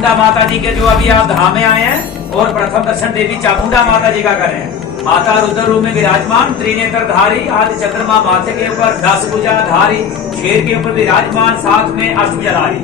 चामुंडा माता जी के जो अभी आप धाम में आए हैं और प्रथम दर्शन देवी चामुंडा माता जी का कर रहे हैं। माता रुद्र रूप में विराजमान, त्रिनेत्र धारी, आदि चंद्रमा माथे के ऊपर, 10 भुजा धारी, शेर के ऊपर विराजमान, साथ में अष्टभुजाधारी।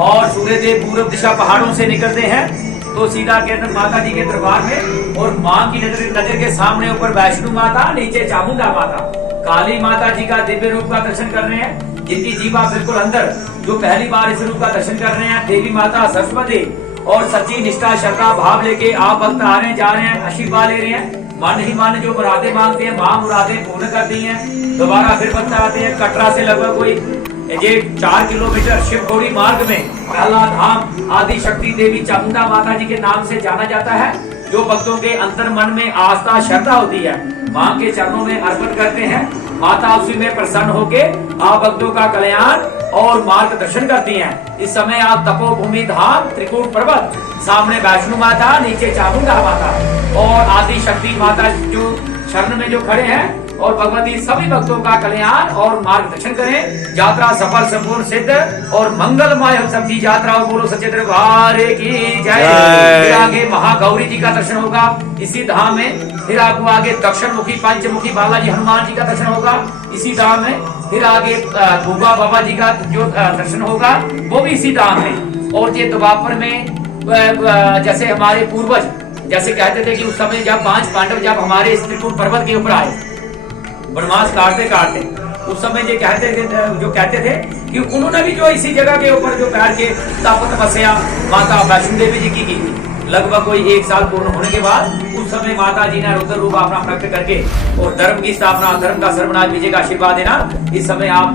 और सूर्य देव पूर्व दिशा पहाड़ों से निकलते हैं तो सीधा के अंदर माता जी के दरबार में, और माँ की नजर के सामने ऊपर वैष्णो माता, नीचे चामुंडा माता, काली माता जी का दिव्य रूप का दर्शन कर रहे हैं। जिनकी जीवा बिल्कुल अंदर, जो पहली बार इस रूप का दर्शन कर रहे हैं, देवी माता सरस्वती, और सच्ची निष्ठा श्रद्धा भाव लेके आप भक्त आ रहे हैं, जा रहे हैं, आशीर्वाद ले रहे हैं। मन ही मन जो मुरादे मांगते हैं, माँ मुरादे पूर्ण करती हैं। दोबारा फिर भक्त आते हैं। कटरा से लगभग कोई ये 4 किलोमीटर शिवखोड़ी मार्ग में पहला धाम आदि शक्ति देवी चामुंडा माता जी के नाम से जाना जाता है। जो भक्तों के अंतर मन में आस्था श्रद्धा होती है, माँ के चरणों में अर्पण करते हैं, माता उसी में प्रसन्न होके आप भक्तों का कल्याण और मार्गदर्शन करती हैं। इस समय आप तपोभूमि धाम, त्रिकूट पर्वत, सामने वैष्णो माता, नीचे चामुंडा माता और आदि शक्ति माता जो शरण में जो खड़े हैं, और भगवती सभी भक्तों का कल्याण और मार्गदर्शन करें। यात्रा सफल, संपूर्ण, सिद्ध और मंगलमय हो सबकी यात्रा। और बोलो सच्चे दरबार की जय। फिर आगे महागौरी जी का दर्शन होगा इसी धाम में। फिर आपको आगे दक्षिण मुखी पंचमुखी बालाजी हनुमान जी का दर्शन होगा इसी धाम में। फिर आगे भूगा बाबा जी का जो दर्शन होगा वो भी इसी धाम में। और ये द्वापर में जैसे हमारे पूर्वज जैसे कहते थे कि उस समय जब 5 पांडव जब हमारे इस त्रिकूट पर्वत के ऊपर आए वनवास काटते काटते, उस समय जो कहते थे कि उन्होंने भी जो इसी जगह के ऊपर जो पैर के तप तपस्या माता वैष्णो देवी जी की लगभग कोई 1 साल पूर्ण होने के बाद उस समय माता जी ने रुद्र रूप अपना प्रकट करके और धर्म की स्थापना, धर्म का सर्वनाश, विजय का आशीर्वाद देना। इस समय आप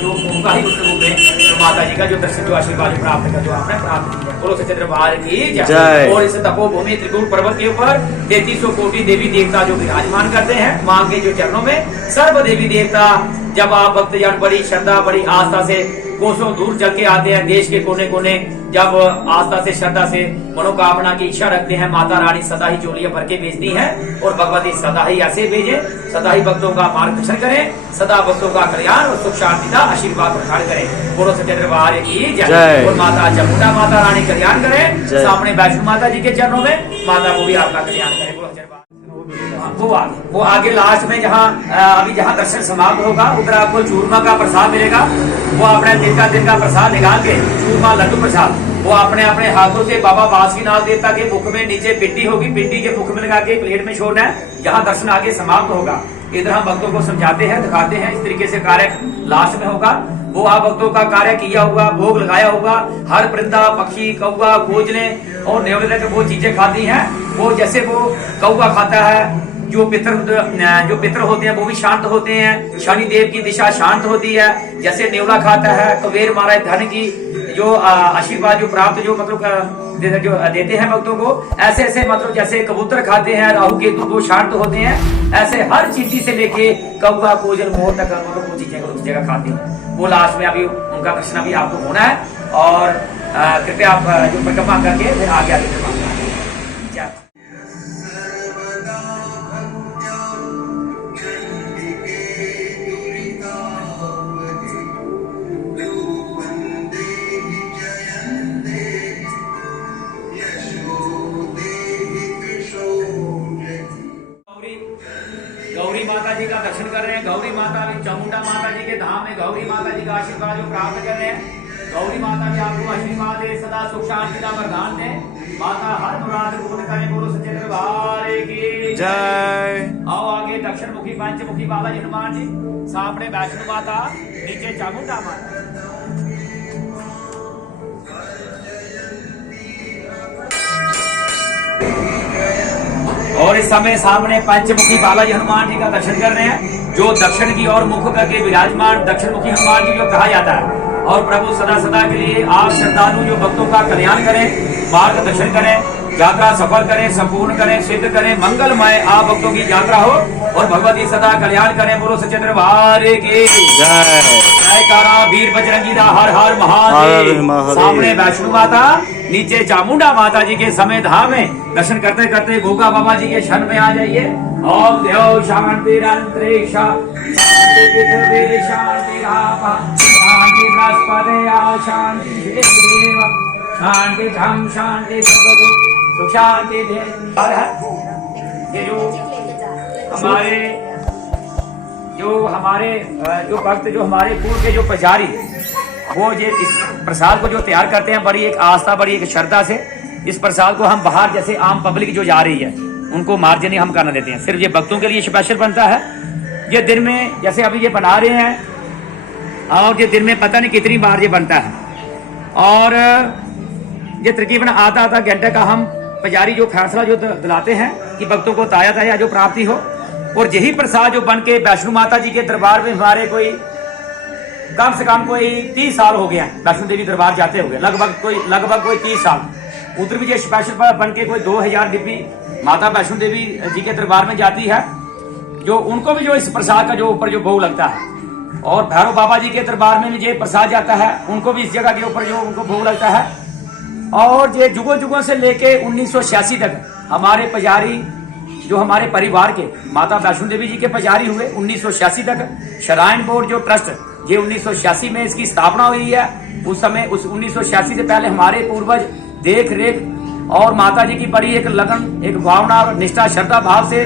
जो उनका ही उस रूप में तो माता जी का जो दर्शन, जो आशीर्वाद प्राप्त कर, जो आपने प्राप्त किया। बोलो सच्चे दरबार की जय। और इस तपोभूमि त्रिकूट पर्वत के ऊपर 3300 कोटि देवी देवता जो विराजमान करते हैं माँ के जो चरणों में। सर्व देवी देवता जब आप भक्तजन बड़ी श्रद्धा, बड़ी आस्था से कोसों दूर चल के आते हैं, देश के कोने कोने, जब आस्था से श्रद्धा से मनोकामना की इच्छा रखते हैं, माता रानी सदा ही चोलियां भर के भेजती है। और भगवती सदा ही ऐसे भेजे, सदा ही भक्तों का मार्गदर्शन करें, सदा भक्तों का कल्याण और सुख शांति का आशीर्वाद प्रदान करें। बोलो सच्चे दरबार की जय। और माता चामुंडा माता रानी कल्याण करें। सामने वैष्णो माता जी के चरणों में माता को भी आपका कल्याण करें। वो आगे लास्ट में अभी जहाँ दर्शन समाप्त होगा उधर आपको चूरमा का प्रसाद मिलेगा। वो अपने दिन का प्रसाद निकाल के, चूरमा लड्डू प्रसाद, वो अपने अपने हाथों से बाबा बासुकीनाथ देवता के मुख में, नीचे पिंडी होगी, पिंडी के मुख में लगा के प्लेट में छोड़ना है। जहाँ दर्शन आगे समाप्त होगा इधर हम भक्तों को समझाते हैं, दिखाते हैं। इस तरीके से कार्य लास्ट में होगा। वो आप भक्तों का कार्य किया हुआ, भोग लगाया होगा। हर परिंदा, पक्षी, कौवा, खोजने और नेवले वो चीजें खाती हैं। वो जैसे वो कौवा खाता है, जो पितर होते हैं वो भी शांत होते हैं, शनि देव की दिशा शांत होती है। जैसे नेवला खाता है, कुबेर महाराज धन की जो आशीर्वाद जो प्राप्त जो मतलब जो देते हैं भक्तों को, ऐसे ऐसे मतलब जैसे कबूतर खाते हैं, राहु केतु वो शांत होते हैं, ऐसे हर चीज से लेके कौवा, कोयल, मोर तक मतलब वो चीजें उस जगह खाते हैं। वो लास्ट में अभी उनका दर्शन अभी आपको होना है। और कृपया आप जो परिक्रमा करके फिर आगे गौरी माता जी का दर्शन कर रहे हैं। गौरी माता भी चामुंडा माता जी के धाम में गौरी माता जी का आशीर्वाद जो प्राप्त कर रहे हैं। गौरी माता भी आपको आशीर्वाद दे, सदा सुख शांति का वरदान दे। माता हर मुराद पूर्ण करे। बोलो सच्चे दरबार की जय। आओ आगे दक्षिण मुखी पंचमुखी बालाजी हनुमान जी, सामने वैष्णो माता, नीचे चामुंडा माता। और इस समय सामने पंचमुखी बालाजी हनुमान जी का दर्शन कर रहे हैं, जो दक्षिण की ओर मुख करके विराजमान दक्षिण मुखी हनुमान जी को कहा जाता है। और प्रभु सदा सदा के लिए आप श्रद्धालु जो भक्तों का कल्याण करें, मार्गदर्शन करें, यात्रा सफल करें, संपूर्ण करें, सिद्ध करें, मंगलमय आप भक्तों की यात्रा हो और भगवती सदा कल्याण करें। बोलो सच्चे दरबार की जय। जयकारा वीर बजरंगी दा हर हर महादेव। सामने वैष्णो माता, नीचे चामुंडा माता जी के समय धाम में दर्शन करते करते भोगा बाबा जी के क्षण में आ जाइए। ओम देव शांति अंतरिक्ष शांति पृथ्वी शांति आप शांति बृहस्पति शांति देव शांति धाम शांति सुख शांति दे। ये हमारे जो भक्त जो हमारे पूर्व के जो पुजारी वो ये इस प्रसाद को जो तैयार करते हैं बड़ी एक आस्था बड़ी एक श्रद्धा से इस प्रसाद को हम बाहर जैसे आम पब्लिक जो जा रही है उनको मार्जिन हम करना देते हैं। सिर्फ ये भक्तों के लिए स्पेशल बनता है। ये दिन में जैसे अभी ये बना रहे हैं और ये दिन में पता नहीं कितनी बार ये बनता है और ये तकरीबन आधा घंटे का हम पुजारी जो फैसला जो दिलाते हैं कि भक्तों को ताजा ताजा जो प्राप्ति हो। और यही प्रसाद जो बन के वैष्णो माता जी के दरबार में हमारे कोई कम से कम कोई 30 साल हो गया वैष्णो देवी दरबार जाते हुए, लगभग कोई 30 साल। उधर भी ये स्पेशल बन के कोई 2000 डिब्बी माता वैष्णो देवी जी के दरबार में जाती है, जो उनको भी जो इस प्रसाद का जो ऊपर जो भोग लगता है। और भैरव बाबा जी के दरबार में भी ये प्रसाद जाता है, उनको भी इस जगह के ऊपर जो उनको भोग लगता है। और ये जुगों से लेके 1986 तक हमारे पुजारी जो हमारे परिवार के माता वैष्णो देवी जी के पुजारी हुए 1986 तक। श्राइन बोर्ड जो ट्रस्ट ये 1986 में इसकी स्थापना हुई है। उस समय उस 1986 से पहले हमारे पूर्वज देख रेख और माता जी की बड़ी एक लगन एक भावना और निष्ठा श्रद्धा भाव से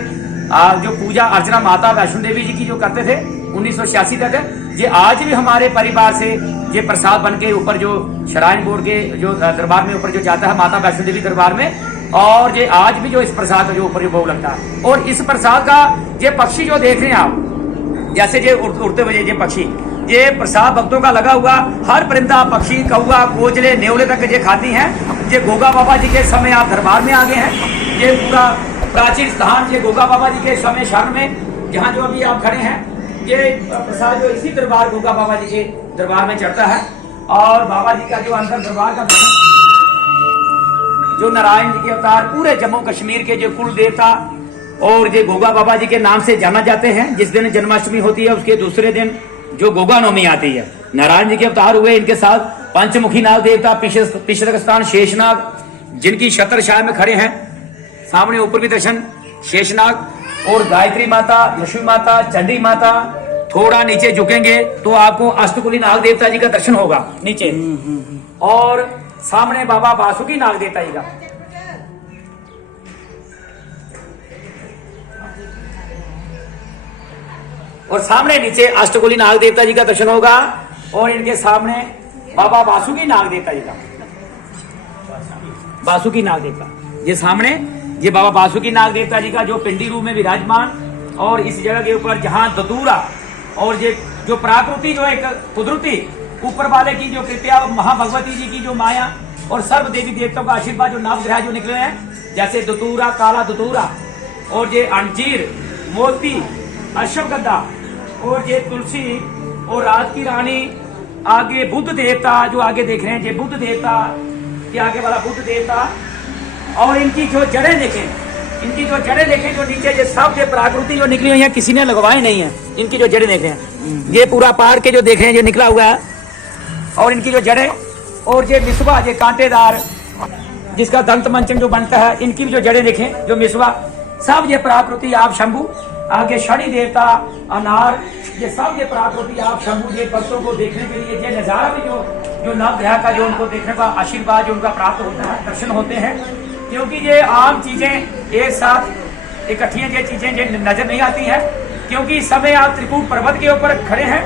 जो पूजा अर्चना माता वैष्णो देवी जी की जो करते थे 1986 तक। ये आज भी हमारे परिवार से ये प्रसाद बन के ऊपर जो श्राइन बोर्ड के जो दरबार में ऊपर जो जाता है माता वैष्णो देवी दरबार में, और ये आज भी जो इस प्रसाद का जो ऊपर भोग लगता है। और इस प्रसाद का ये पक्षी जो देख रहे हैं आप जैसे ये उड़ते हुए ये पक्षी ये प्रसाद भक्तों का लगा हुआ हर परिंदा पक्षी कौआ कोचले नेवले तक ये खाती हैं। ये गोगा बाबा जी के समय आप दरबार में आ गए हैं। ये पूरा प्राचीन स्थान ये गोगा बाबा जी के समय शरण में जहाँ जो अभी आप खड़े हैं ये प्रसाद जो इसी दरबार गोगा बाबा जी के दरबार में चढ़ता है। और बाबा जी का जो अंदर दरबार का जो नारायण जी के अवतार पूरे जम्मू कश्मीर के जो कुल देवता और ये गोगा बाबा जी के नाम से जाना जाते हैं। जिस दिन जन्माष्टमी होती है उसके दूसरे दिन जो गोगा नवमी आती है, नारायण जी के अवतार हुए। इनके साथ पंचमुखी नाग देवता पिछड़क स्थान शेषनाग जिनकी छत्रछाया में खड़े हैं, सामने ऊपर भी दर्शन शेषनाग और गायत्री माता लक्ष्मी माता चंडी माता। थोड़ा नीचे झुकेंगे तो आपको अष्टकुली नाग देवता जी का दर्शन होगा नीचे, और सामने बाबा वासुकी नाग देवता जी का। और सामने नीचे अष्टकुली नाग देवता जी का दर्शन होगा और इनके सामने बाबा वासुकी नाग देवता जी का। वासुकी नाग देवता ये सामने ये बाबा वासुकी नाग देवता जी का जो पिंडी रूप में विराजमान। और इस जगह के ऊपर जहां दतूरा और ये जो प्राकृति जो एक कुदरती ऊपर वाले की जो कृपया महाभगवती जी की जो माया और सर्व देवी देवताओं का आशीर्वाद जो नवग्रह जो निकले हैं जैसे दतूरा काला दतूरा और ये अंजीर मोती अश्वगंधा और ये तुलसी और रात की रानी। आगे बुद्ध देवता जो आगे देख रहे हैं ये बुद्ध देवता ये आगे वाला बुद्ध देवता। और इनकी जो जड़ें देखें जो नीचे ये सब ये प्राकृति जो निकली हुई है किसी ने लगवाए नहीं है। इनकी जो जड़ें देखें ये पूरा पहाड़ के जो देख रहे हैं जो निकला हुआ है और इनकी जो जड़ें और ये मिसवा ये कांटेदार जिसका दंत मंचन जो बनता है इनकी भी जो जड़ें देखें जो मिसवा सब ये प्राकृति आप शंभु। आगे शनि देवता अनार ये सब ये प्राकृति आप शंभु। ये भक्तों को देखने के लिए ये नजारा भी जो नवग्रह का जो उनको देखने का आशीर्वाद जो उनका प्राप्त होता है दर्शन होते हैं। क्योंकि ये आम चीजें एक साथ इकट्ठी ये चीजें जो नजर नहीं आती है। क्योंकि इस समय आप त्रिकूट पर्वत के ऊपर खड़े हैं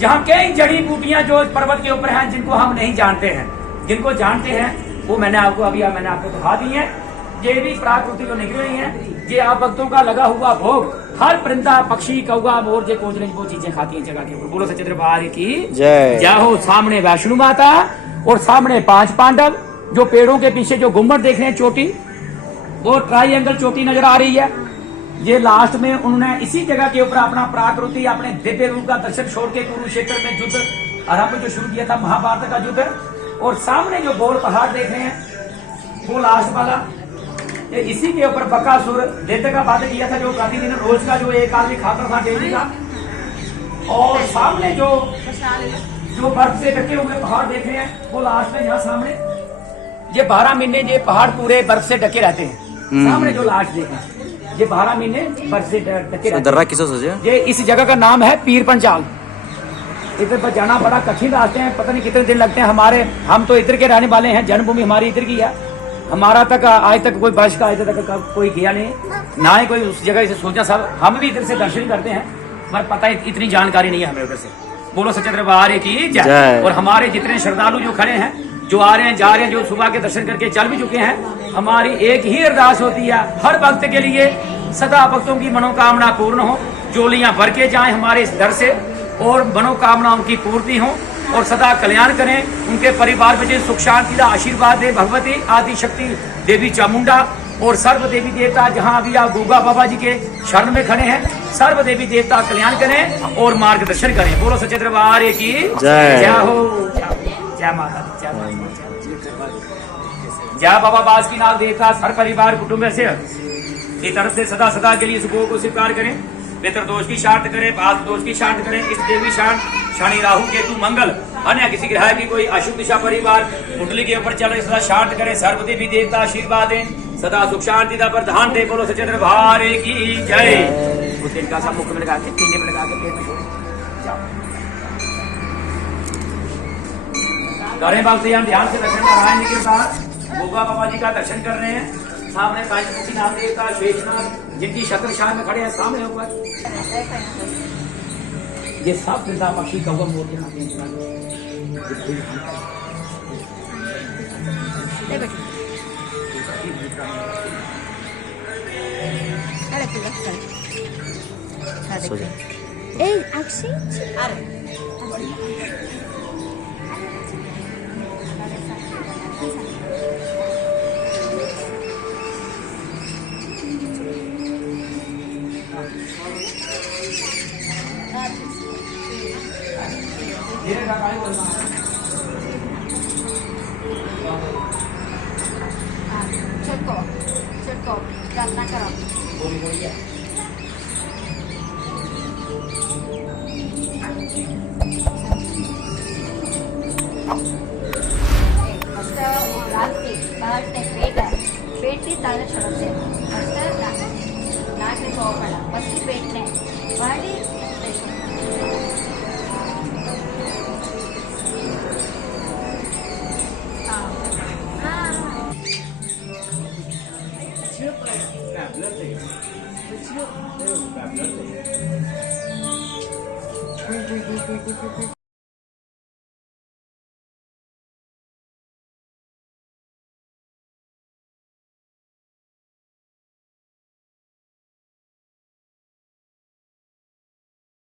जहाँ कई जड़ी बूटियां जो पर्वत के ऊपर हैं जिनको हम नहीं जानते हैं। जिनको जानते हैं वो मैंने आपको दिखा दी है। ये भी प्राकृतिक जो निकली हुई है ये आप भक्तों का लगा हुआ भोग हर परिंदा पक्षी कौवा मोर जे कोचले वो चीजें खाती हैं जगह के ऊपर। बोलो सच्चे दरबार की जय हो। सामने वैष्णो माता और सामने 5 पांडव जो पेड़ों के पीछे जो गुम्बद देख रहे हैं चोटी वो ट्राइंगल चोटी नजर आ रही है। ये लास्ट में उन्होंने इसी जगह के ऊपर अपना प्राकृति अपने दिव्य रूप का दर्शन छोड़ के कुरुक्षेत्र में युद्ध आरंभ जो शुरू किया था महाभारत का युद्ध। और सामने जो गोल पहाड़ देख रहे हैं वो लास्ट वाला ये इसी के ऊपर बकासुर दैत्य का वध किया था जो प्रतिदिन रोज का जो एक आदमी खाता था डेली का। और सामने जो बर्फ से ढके हुए पहाड़ देख रहे हैं वो लास्ट में यहाँ सामने ये 12 महीने ये पहाड़ पूरे बर्फ से ढके रहते हैं। सामने जो लास्ट देखें ये 12 महीने बर्फ से ढके रहते हैं। ये इस जगह का नाम है पीर पंचाल। इधर पर जाना बड़ा कठिन रास्ते हैं, पता नहीं कितने दिन लगते हैं। हम तो इधर के रहने वाले हैं, जन्मभूमि हमारी इधर की है। हमारा तक आज तक कोई बस का आज तक कोई गया नहीं, ना ही कोई उस जगह से सोचा। सब हम भी इधर से दर्शन करते हैं, पर पता इतनी जानकारी नहीं है हमें उधर से। बोलो सच्चे दरबार की जय। और हमारे जितने श्रद्धालु जो खड़े हैं, जो आ रहे हैं जा रहे हैं, जो सुबह के दर्शन करके चल भी चुके हैं, हमारी एक ही अरदास होती है हर भक्त के लिए, सदा भक्तों की मनोकामना पूर्ण हो, जोलियां भर के जाए हमारे इस दर से, और मनोकामना उनकी पूर्ति हो, और सदा कल्याण करें उनके परिवार में, सुख शांति का आशीर्वाद दे भगवती आदि शक्ति देवी चामुंडा। और सर्व देवी देवता जहां अभी आप गोगा बाबा जी के शरण में खड़े हैं, सर्व देवी देवता कल्याण करें और मार्गदर्शन करें। बोलो सच्चे दरबार की जय। जय हो, जय माता दी, जय माता दी, जय बाबा बासुकीनाथ देवता सर परिवार कुटुंब से की तरफ से सदा सदा के लिए सुखों को स्वीकार करें, पितृ दोष की शांत करें, पाप दोष की शांत करें, इष्ट देवी शांत, शनि राहु केतु मंगल अन्य किसी ग्रह की कोई अशुभ दिशा परिवार कुंडली के ऊपर चले सदा शांत करें, सर्व देवी देवता आशीर्वाद दें, सदा सुख शांति का प्रधान दे। बोलो सच्चे दरबार की जय। उस दिन का सब मुख में लगा के, पिंडे में लगा के, पेट में छोड़े करें बात। हम ध्यान से दर्शन नारायण जी के साथ गोगा बाबा जी का दर्शन कर रहे हैं। सामने पंचमुखी नाम देवता शेषनाथ जिनकी शत्रशान में खड़े हैं सामने ऊपर। ये सब वृंदा पक्षी कौवा मोर के Cukup, jangan kerap. पेट की ताकत छोड़ते हैं नाक में पड़ा पसी पेट ने वाली